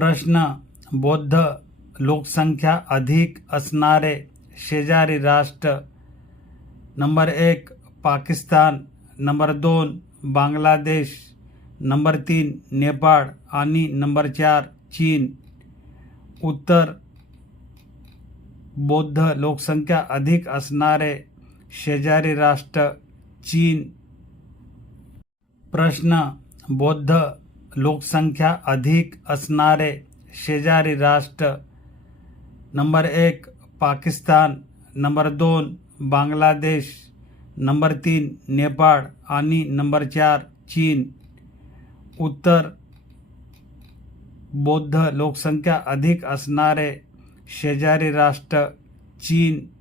प्रश्न बौद्ध लोकसंख्या अधिक असणारे शेजारी राष्ट्र. नंबर एक पाकिस्तान. नंबर दोन बांगलादेश. नंबर तीन नेपाळ. आणि नंबर चार चीन. उत्तर बौद्ध लोकसंख्या अधिक असणारे शेजारी राष्ट्र चीन. प्रश्न बौद्ध लोकसंख्या अधिक असणारे शेजारी राष्ट्र. नंबर एक पाकिस्तान. नंबर दोन बांगलादेश. नंबर तीन नेपाळ. आणि नंबर चार चीन. उत्तर बौद्ध लोकसंख्या अधिक असणारे शेजारी राष्ट्र चीन.